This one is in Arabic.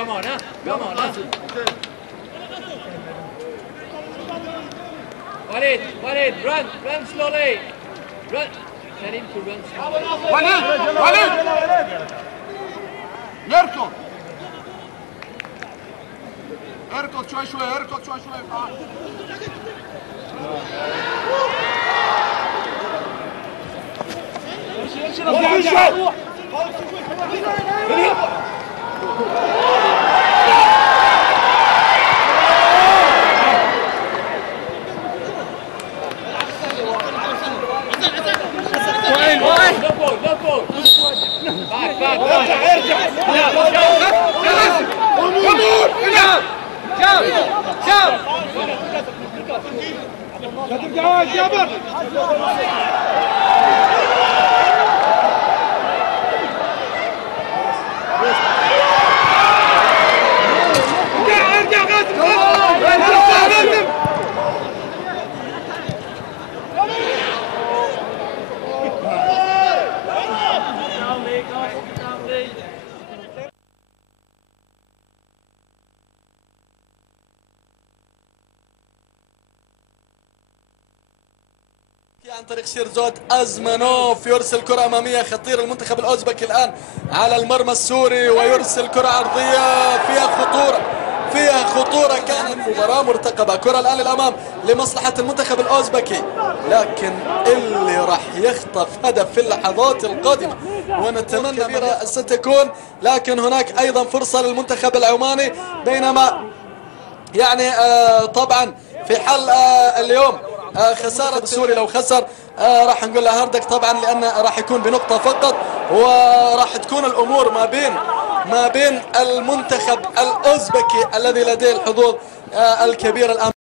come on, huh? Come on, huh? Walid, run slowly. Run. Tell him to run slowly. وليد اركض شوي اركض شوي No ball. Back. جابر عن طريق شيرزود أزمانوف يرسل كرة أمامية خطير المنتخب الأوزبكي الآن على المرمى السوري ويرسل كرة عرضية فيها خطورة كانت مباراة مرتقبة. كرة الآن للأمام لمصلحة المنتخب الأوزبكي، لكن اللي راح يخطف هدف في اللحظات القادمة ونتمنى كبيرة ستكون، لكن هناك أيضا فرصة للمنتخب العماني. بينما يعني طبعا في حال اليوم خسارة السوري لو خسر راح نقول له هاردك طبعا، لأن راح يكون بنقطة فقط، وراح تكون الأمور ما بين المنتخب الأوزبكي الذي لديه الحظوظ الكبيرة الآن.